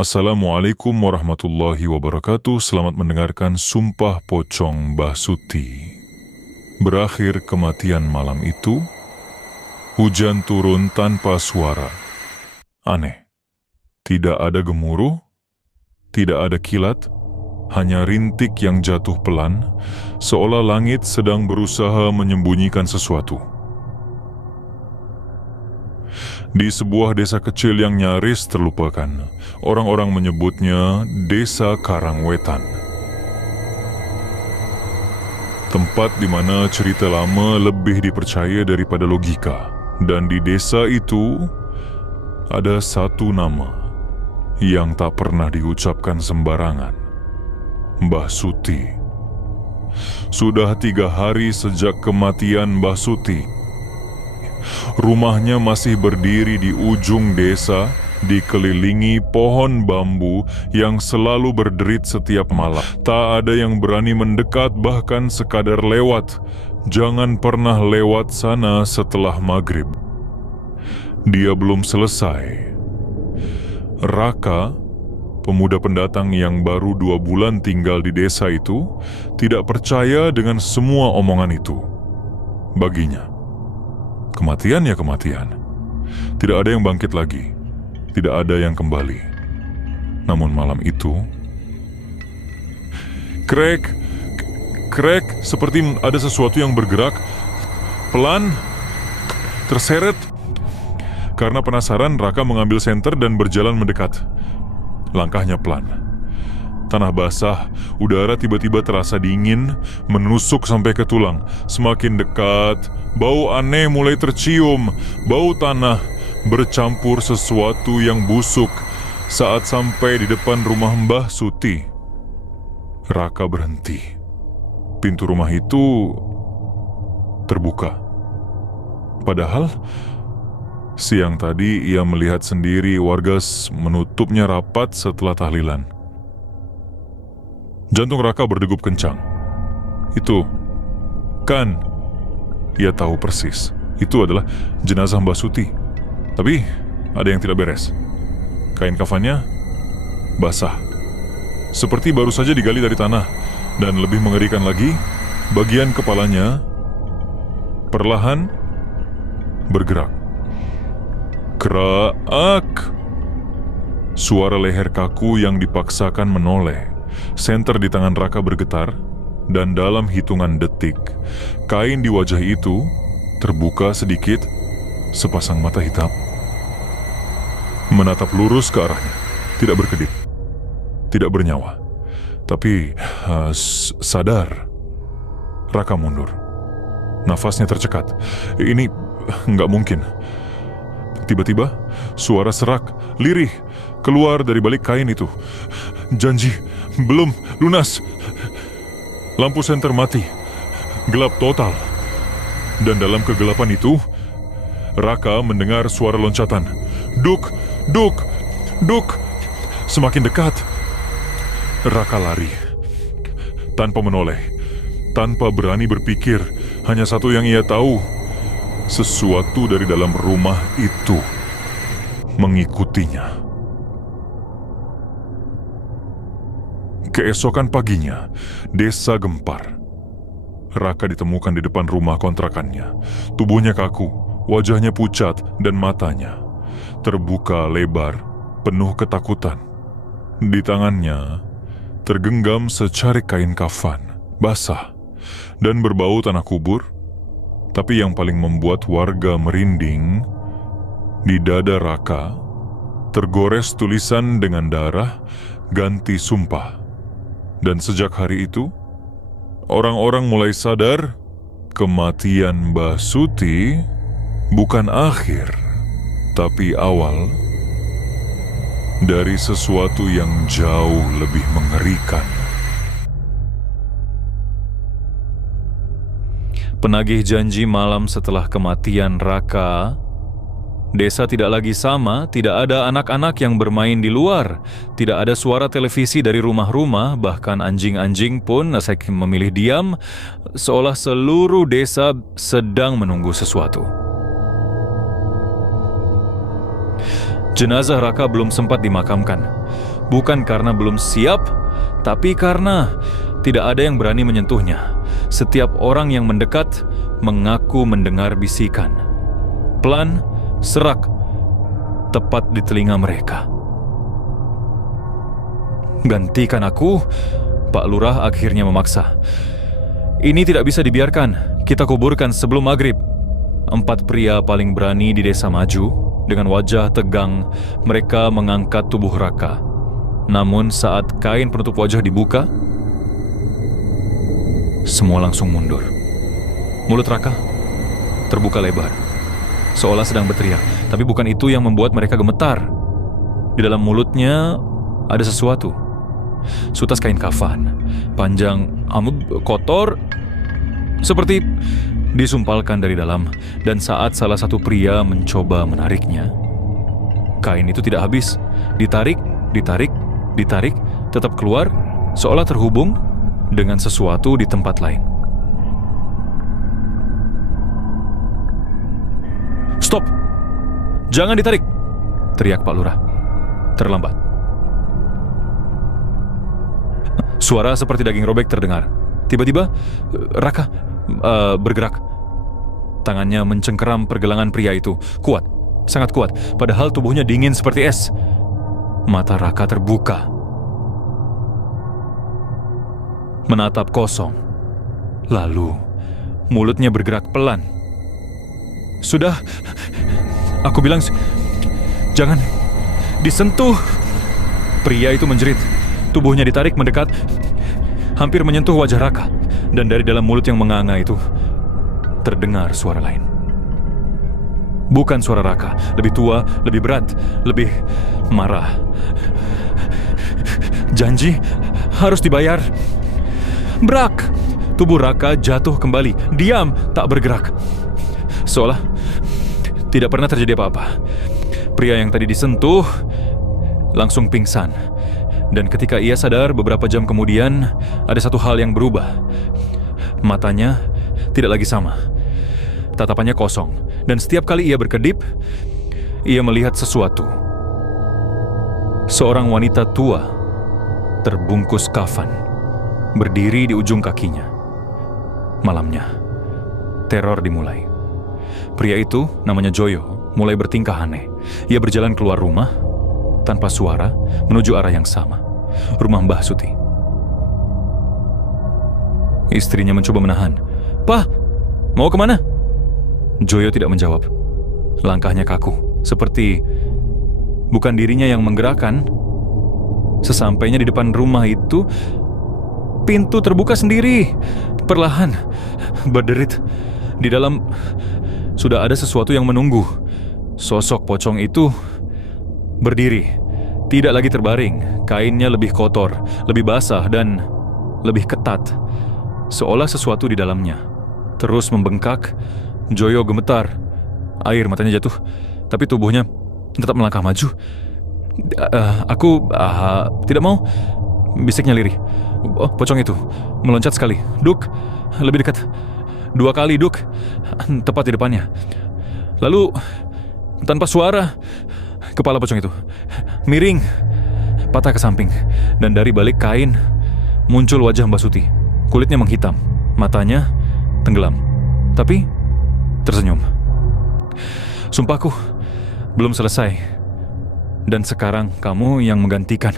Assalamualaikum warahmatullahi wabarakatuh. Selamat mendengarkan Sumpah Pocong Mbah Suti. Berakhir kematian malam itu, hujan turun tanpa suara. Aneh, tidak ada gemuruh, tidak ada kilat, hanya rintik yang jatuh pelan, seolah langit sedang berusaha menyembunyikan sesuatu. Di sebuah desa kecil yang nyaris terlupakan, orang-orang menyebutnya Desa Karangwetan. Tempat di mana cerita lama lebih dipercaya daripada logika. Dan di desa itu, ada satu nama yang tak pernah diucapkan sembarangan. Mbah Suti. Sudah 3 hari sejak kematian Mbah Suti. Rumahnya masih berdiri di ujung desa, dikelilingi pohon bambu yang selalu berderit setiap malam. Tak ada yang berani mendekat, bahkan sekadar lewat. Jangan pernah lewat sana setelah maghrib. Dia belum selesai. Raka, pemuda pendatang yang baru 2 bulan tinggal di desa itu, tidak percaya dengan semua omongan itu. Baginya, kematian ya kematian. Tidak ada yang bangkit lagi. Tidak ada yang kembali. Namun malam itu, krek, seperti ada sesuatu yang bergerak. Pelan, terseret. Karena penasaran, Raka mengambil senter dan berjalan mendekat. Langkahnya pelan. Tanah basah, udara tiba-tiba terasa dingin, menusuk sampai ke tulang. Semakin dekat, bau aneh mulai tercium. Bau tanah bercampur sesuatu yang busuk. Saat sampai di depan rumah Mbah Suti, Raka berhenti. Pintu rumah itu terbuka. Padahal siang tadi ia melihat sendiri warga menutupnya rapat setelah tahlilan. Jantung Raka berdegup kencang. Itu, kan, ia tahu persis, itu adalah jenazah Mbah Suti. Tapi, ada yang tidak beres. Kain kafannya basah, seperti baru saja digali dari tanah. Dan lebih mengerikan lagi, bagian kepalanya perlahan bergerak. Kraak! Suara leher kaku yang dipaksakan menoleh. Senter di tangan Raka bergetar, dan dalam hitungan detik, kain di wajah itu terbuka sedikit. Sepasang mata hitam menatap lurus ke arahnya, tidak berkedip, tidak bernyawa. Tapi sadar, Raka mundur. Nafasnya tercekat. Ini nggak mungkin. Tiba-tiba, suara serak, lirih, keluar dari balik kain itu. Janji, belum lunas. Lampu senter mati. Gelap total. Dan dalam kegelapan itu, Raka mendengar suara loncatan. Duk, duk, duk. Semakin dekat. Raka lari. Tanpa menoleh. Tanpa berani berpikir. Hanya satu yang ia tahu. Sesuatu dari dalam rumah itu mengikutinya. Keesokan paginya, desa gempar. Raka ditemukan di depan rumah kontrakannya. Tubuhnya kaku, wajahnya pucat, dan matanya terbuka lebar, penuh ketakutan. Di tangannya tergenggam secarik kain kafan, basah, dan berbau tanah kubur. Tapi yang paling membuat warga merinding, di dada Raka tergores tulisan dengan darah, ganti sumpah. Dan sejak hari itu, orang-orang mulai sadar kematian Mbah Suti bukan akhir, tapi awal dari sesuatu yang jauh lebih mengerikan. Penagih janji malam setelah kematian Raka. Desa tidak lagi sama, tidak ada anak-anak yang bermain di luar, tidak ada suara televisi dari rumah-rumah, bahkan anjing-anjing pun saking memilih diam, seolah seluruh desa sedang menunggu sesuatu. Jenazah Raka belum sempat dimakamkan. Bukan karena belum siap, tapi karena tidak ada yang berani menyentuhnya. Setiap orang yang mendekat mengaku mendengar bisikan. Pelan, serak, tepat di telinga mereka. "Gantikan aku," Pak Lurah akhirnya memaksa. "Ini tidak bisa dibiarkan. Kita kuburkan sebelum maghrib." 4 pria paling berani di desa maju. Dengan wajah tegang, mereka mengangkat tubuh Raka. Namun saat kain penutup wajah dibuka, semua langsung mundur. Mulut Raka terbuka lebar, seolah sedang berteriak. Tapi bukan itu yang membuat mereka gemetar. Di dalam mulutnya ada sesuatu. Sutas kain kafan, panjang, kotor, seperti disumpalkan dari dalam. Dan saat salah satu pria mencoba menariknya, kain itu tidak habis. Ditarik, tetap keluar, seolah terhubung dengan sesuatu di tempat lain. "Stop! Jangan ditarik!" teriak Pak Lurah. Terlambat. Suara seperti daging robek terdengar. Tiba-tiba, Raka bergerak. Tangannya mencengkeram pergelangan pria itu. Kuat, sangat kuat, padahal tubuhnya dingin seperti es. Mata Raka terbuka, menatap kosong. Lalu, mulutnya bergerak pelan. "Sudah, aku bilang, jangan disentuh!" Pria itu menjerit. Tubuhnya ditarik mendekat, hampir menyentuh wajah Raka. Dan dari dalam mulut yang menganga itu, terdengar suara lain. Bukan suara Raka, lebih tua, lebih berat, lebih marah. "Janji harus dibayar." Brak! Tubuh Raka jatuh kembali, diam, tak bergerak. Seolah tidak pernah terjadi apa-apa. Pria yang tadi disentuh langsung pingsan. Dan ketika ia sadar beberapa jam kemudian, ada satu hal yang berubah. Matanya tidak lagi sama. Tatapannya kosong. Dan setiap kali ia berkedip, ia melihat sesuatu. Seorang wanita tua, terbungkus kafan, berdiri di ujung kakinya. Malamnya, teror dimulai. Pria itu, namanya Joyo, mulai bertingkah aneh. Ia berjalan keluar rumah, tanpa suara, menuju arah yang sama. Rumah Mbah Suti. Istrinya mencoba menahan. "Pak, mau kemana?" Joyo tidak menjawab. Langkahnya kaku, seperti bukan dirinya yang menggerakkan. Sesampainya di depan rumah itu, pintu terbuka sendiri. Perlahan, berderit. Di dalam sudah ada sesuatu yang menunggu. Sosok pocong itu berdiri, tidak lagi terbaring. Kainnya lebih kotor, lebih basah, dan lebih ketat. Seolah sesuatu di dalamnya terus membengkak. Joyo gemetar. Air matanya jatuh, tapi tubuhnya tetap melangkah maju. Aku tidak mau," bisiknya lirih. "Oh, pocong itu meloncat sekali. Duk, lebih dekat. 2 kali, Duk. Tepat di depannya. Lalu, tanpa suara, kepala pocong itu miring, patah ke samping. Dan dari balik kain muncul wajah Mbak Suti. Kulitnya menghitam, matanya tenggelam, tapi tersenyum. "Sumpahku belum selesai. Dan sekarang kamu yang menggantikan."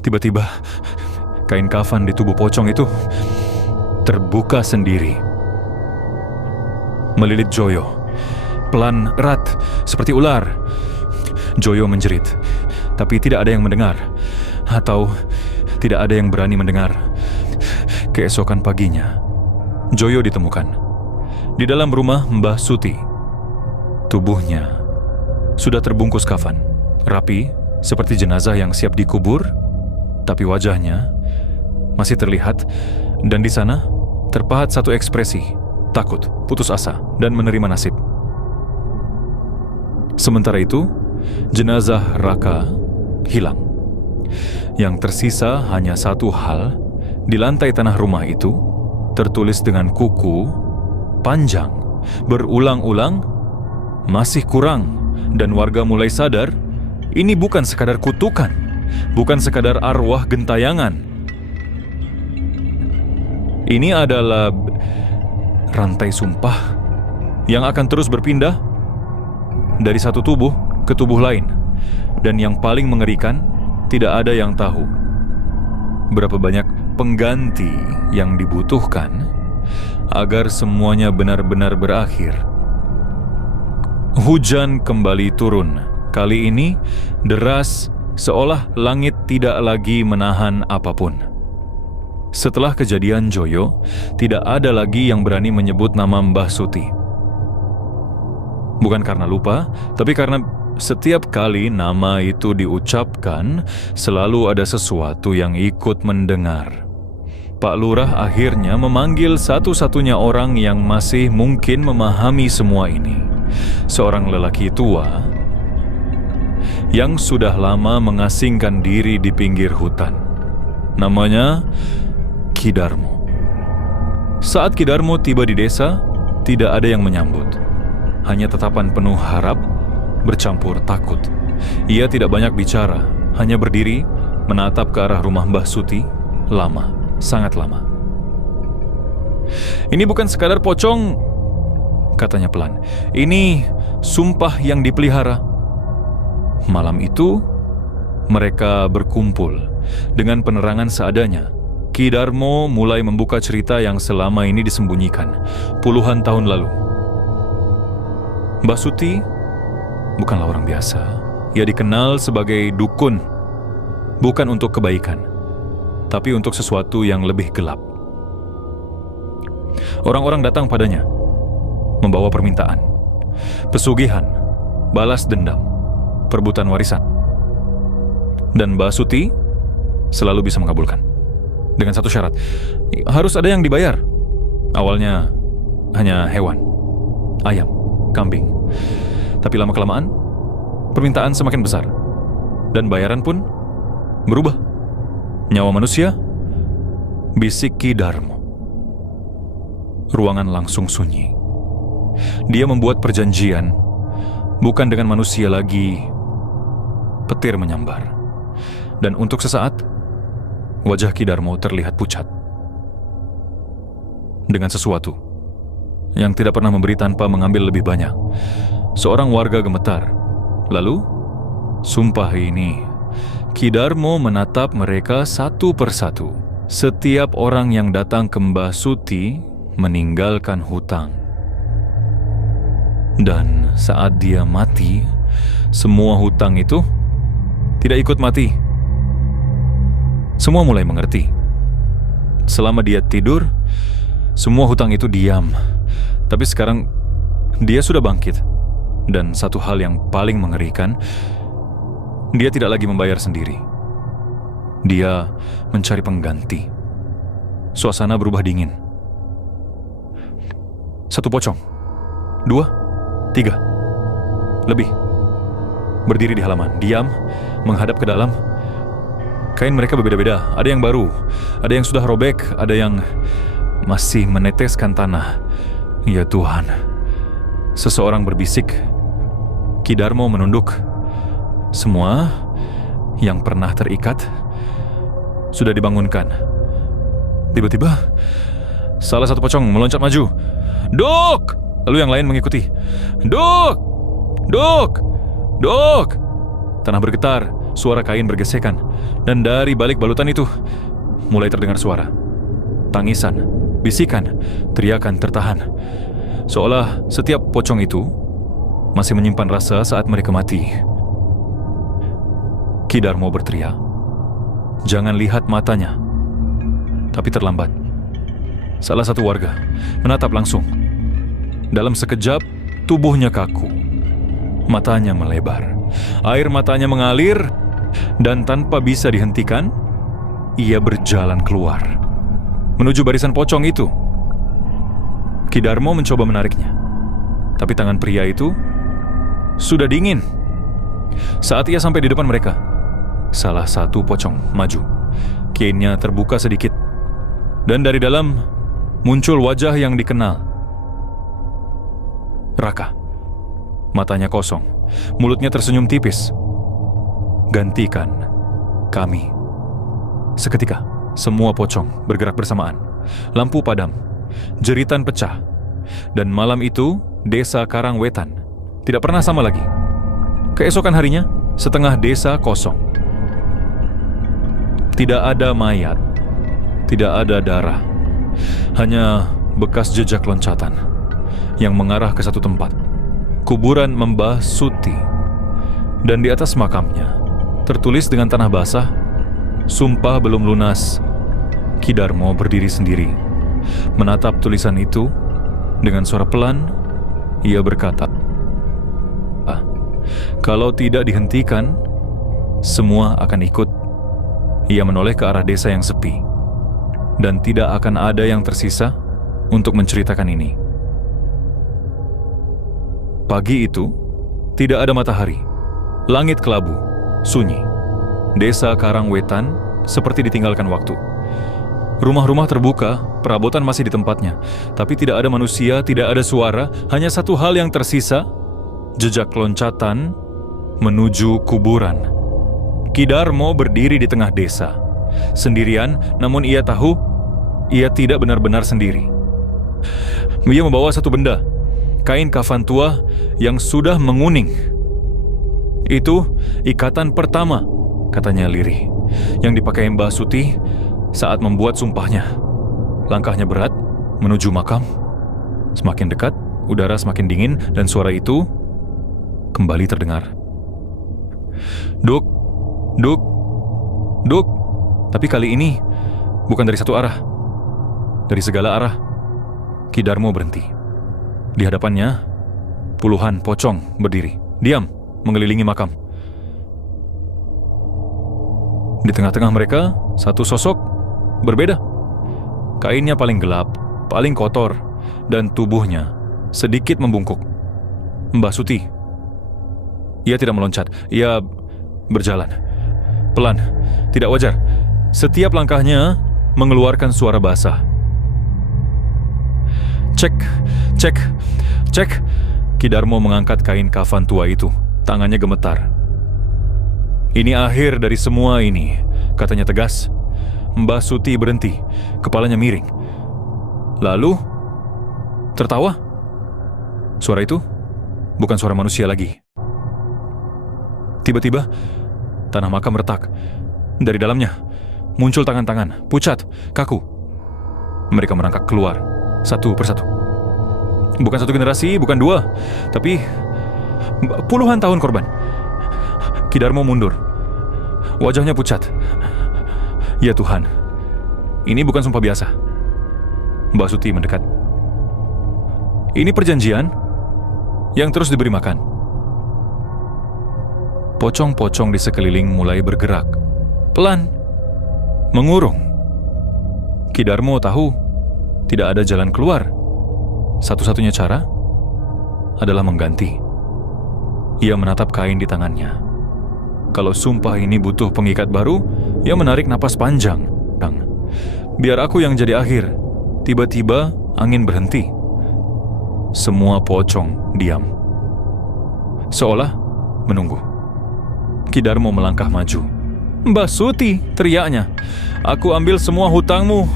Tiba-tiba, kain kafan di tubuh pocong itu terbuka sendiri, melilit Joyo. Pelan, erat, seperti ular. Joyo menjerit, tapi tidak ada yang mendengar. Atau tidak ada yang berani mendengar. Keesokan paginya, Joyo ditemukan di dalam rumah Mbah Suti. Tubuhnya sudah terbungkus kafan, rapi seperti jenazah yang siap dikubur, tapi wajahnya masih terlihat. Dan di sana terpahat satu ekspresi, takut, putus asa, dan menerima nasib. Sementara itu, jenazah Raka hilang. Yang tersisa hanya satu hal. Di lantai tanah rumah itu tertulis dengan kuku panjang, berulang-ulang, "Masih kurang." Dan warga mulai sadar, ini bukan sekadar kutukan. bukan sekadar arwah gentayangan. Ini adalah rantai sumpah yang akan terus berpindah dari satu tubuh ke tubuh lain. Dan yang paling mengerikan, tidak ada yang tahu berapa banyak pengganti yang dibutuhkan agar semuanya benar-benar berakhir. Hujan kembali turun. Kali ini deras, seolah langit tidak lagi menahan apapun. Setelah kejadian Joyo, tidak ada lagi yang berani menyebut nama Mbah Suti. Bukan karena lupa, tapi karena setiap kali nama itu diucapkan, selalu ada sesuatu yang ikut mendengar. Pak Lurah akhirnya memanggil satu-satunya orang yang masih mungkin memahami semua ini. Seorang lelaki tua yang sudah lama mengasingkan diri di pinggir hutan. Namanya Ki Darmo. Saat Ki Darmo tiba di desa, tidak ada yang menyambut. Hanya tatapan penuh harap bercampur takut. Ia tidak banyak bicara, hanya berdiri menatap ke arah rumah Mbah Suti lama, sangat lama. "Ini bukan sekadar pocong," katanya pelan. "Ini sumpah yang dipelihara." Malam itu, mereka berkumpul dengan penerangan seadanya. Ki Darmo mulai membuka cerita yang selama ini disembunyikan puluhan tahun lalu. Mbah Suti bukanlah orang biasa. Ia dikenal sebagai dukun, bukan untuk kebaikan, tapi untuk sesuatu yang lebih gelap. Orang-orang datang padanya, membawa permintaan, pesugihan, balas dendam, perebutan warisan. Dan Mbah Suti selalu bisa mengabulkan. Dengan satu syarat, harus ada yang dibayar. Awalnya hanya hewan, ayam, kambing. Tapi lama-kelamaan, permintaan semakin besar. Dan bayaran pun berubah. Nyawa manusia, bisik Ki Darmo. Ruangan langsung sunyi. Dia membuat perjanjian, bukan dengan manusia lagi. Petir menyambar. Dan untuk sesaat, wajah Ki Darmo terlihat pucat. Dengan sesuatu yang tidak pernah memberi tanpa mengambil lebih banyak. Seorang warga gemetar. Lalu, sumpah ini, Ki Darmo menatap mereka satu persatu. Setiap orang yang datang ke Mbah Suti meninggalkan hutang. Dan saat dia mati, semua hutang itu tidak ikut mati. Semua mulai mengerti. Selama dia tidur, semua hutang itu diam. Tapi sekarang, dia sudah bangkit. Dan satu hal yang paling mengerikan, dia tidak lagi membayar sendiri. Dia mencari pengganti. Suasana berubah dingin. 1 pocong, 2, 3, lebih. Berdiri di halaman, diam, menghadap ke dalam. Kain mereka berbeda-beda. Ada yang baru, ada yang sudah robek, ada yang masih meneteskan tanah. Ya Tuhan. Seseorang berbisik. Ki Darmo menunduk. Semua yang pernah terikat sudah dibangunkan. Tiba-tiba, salah satu pocong meloncat maju. "Duk!" Lalu yang lain mengikuti. "Duk! Duk! Duk!" Tanah bergetar, suara kain bergesekan. Dan dari balik balutan itu, mulai terdengar suara. Tangisan, bisikan, teriakan tertahan. Seolah setiap pocong itu masih menyimpan rasa saat mereka mati. Ki Darmo berteriak. Jangan lihat matanya. Tapi terlambat. Salah satu warga menatap langsung. Dalam sekejap, tubuhnya kaku. Matanya melebar. Air matanya mengalir. Dan tanpa bisa dihentikan, ia berjalan keluar. Menuju barisan pocong itu. Ki Darmo mencoba menariknya. Tapi tangan pria itu sudah dingin. Saat ia sampai di depan mereka, salah satu pocong maju. Kainnya terbuka sedikit. Dan dari dalam muncul wajah yang dikenal. Raka. Matanya kosong. Mulutnya tersenyum tipis. Gantikan kami. Seketika, semua pocong bergerak bersamaan. Lampu padam, jeritan pecah. Dan malam itu, desa Karangwetan tidak pernah sama lagi. Keesokan harinya, setengah desa kosong. Tidak ada mayat, tidak ada darah. Hanya bekas jejak loncatan yang mengarah ke satu tempat. Kuburan Mbah Suti. Dan di atas makamnya, tertulis dengan tanah basah, "Sumpah belum lunas." Ki Darmo berdiri sendiri, menatap tulisan itu. Dengan suara pelan, ia berkata, "Kalau tidak dihentikan, semua akan ikut." Ia menoleh ke arah desa yang sepi, dan tidak akan ada yang tersisa untuk menceritakan ini. Pagi itu, tidak ada matahari. Langit kelabu, sunyi. Desa Karangwetan seperti ditinggalkan waktu. Rumah-rumah terbuka, perabotan masih di tempatnya. Tapi tidak ada manusia, tidak ada suara. Hanya satu hal yang tersisa, jejak loncatan menuju kuburan. Ki Darmo berdiri di tengah desa. Sendirian, namun ia tahu ia tidak benar-benar sendiri. Ia membawa satu benda, kain kafan tua yang sudah menguning. "Itu ikatan pertama," katanya lirih, "yang dipakai Mbah Suti saat membuat sumpahnya." Langkahnya berat menuju makam. Semakin dekat, udara semakin dingin dan suara itu kembali terdengar. "Duk, duk, duk." Tapi kali ini bukan dari satu arah, dari segala arah. Ki Darmo berhenti. Di hadapannya, puluhan pocong berdiri, diam, mengelilingi makam. Di tengah-tengah mereka, satu sosok berbeda. Kainnya paling gelap, paling kotor, dan tubuhnya sedikit membungkuk. Mbah Suti. Ia tidak meloncat, ia berjalan. Pelan, tidak wajar. Setiap langkahnya mengeluarkan suara basah. "Cek, cek, cek." Ki Darmo mengangkat kain kafan tua itu. Tangannya gemetar. "Ini akhir dari semua ini," katanya tegas. Mbah Suti berhenti, kepalanya miring. Lalu, tertawa. Suara itu bukan suara manusia lagi. Tiba-tiba, tanah makam retak. Dari dalamnya, muncul tangan-tangan, pucat, kaku. Mereka merangkak keluar, satu persatu. Bukan satu generasi, bukan dua, tapi puluhan tahun korban. Ki Darmo mundur. Wajahnya pucat. "Ya Tuhan, ini bukan sumpah biasa." Mbah Suti mendekat. "Ini perjanjian yang terus diberi makan." Pocong-pocong di sekeliling mulai bergerak. Pelan. Mengurung. Ki Darmo tahu tidak ada jalan keluar. Satu-satunya cara adalah mengganti. Ia menatap kain di tangannya. Kalau sumpah ini butuh pengikat baru, ia menarik napas panjang. "Biar aku yang jadi akhir." Tiba-tiba angin berhenti. Semua pocong diam, seolah menunggu. Ki Darmo melangkah maju. "Mbah Suti," teriaknya, "aku ambil semua hutangmu."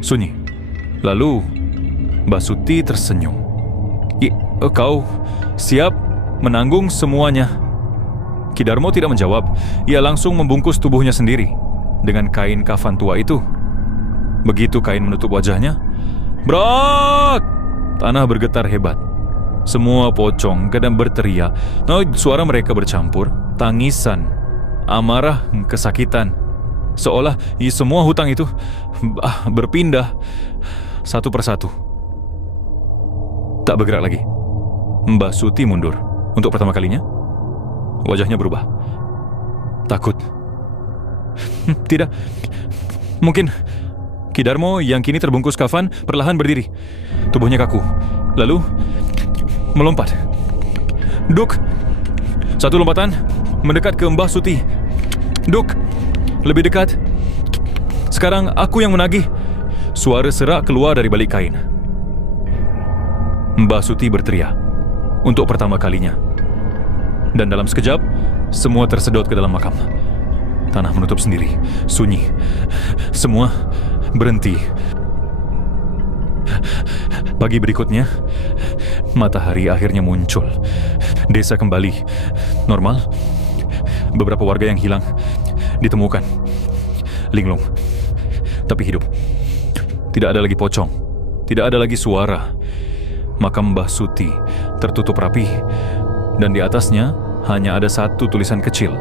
Sunyi. Lalu Mbah Suti tersenyum. Kau siap menanggung semuanya?" Ki Darmo tidak menjawab. Ia langsung membungkus tubuhnya sendiri dengan kain kafan tua itu. Begitu kain menutup wajahnya, brak! Tanah bergetar hebat. Semua pocong kadang berteriak. Suara mereka bercampur, tangisan, amarah, kesakitan. Seolah semua hutang itu berpindah satu persatu. Tak bergerak lagi. Mbah Suti mundur. Untuk pertama kalinya, wajahnya berubah. Takut. Tidak. Mungkin. Ki Darmo yang kini terbungkus kafan perlahan berdiri. Tubuhnya kaku. Lalu melompat. Duk. Satu lompatan mendekat ke Mbah Suti. Duk. Lebih dekat. Sekarang aku yang menagih. Suara serak keluar dari balik kain. Mbah Suti berteriak untuk pertama kalinya. Dan dalam sekejap, semua tersedot ke dalam makam. Tanah menutup sendiri, sunyi. Semua berhenti. Pagi berikutnya, matahari akhirnya muncul. Desa kembali normal. Beberapa warga yang hilang ditemukan. Linglung, tapi hidup. Tidak ada lagi pocong. Tidak ada lagi suara. Makam Mbah Suti tertutup rapi, dan di atasnya hanya ada satu tulisan kecil.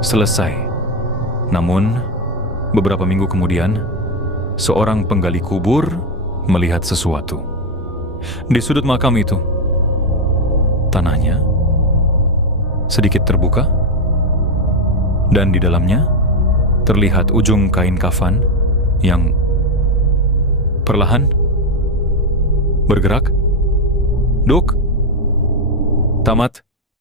Selesai. Namun, beberapa minggu kemudian, seorang penggali kubur melihat sesuatu. Di sudut makam itu, tanahnya sedikit terbuka, dan di dalamnya terlihat ujung kain kafan yang perlahan bergerak. Duk, tamat.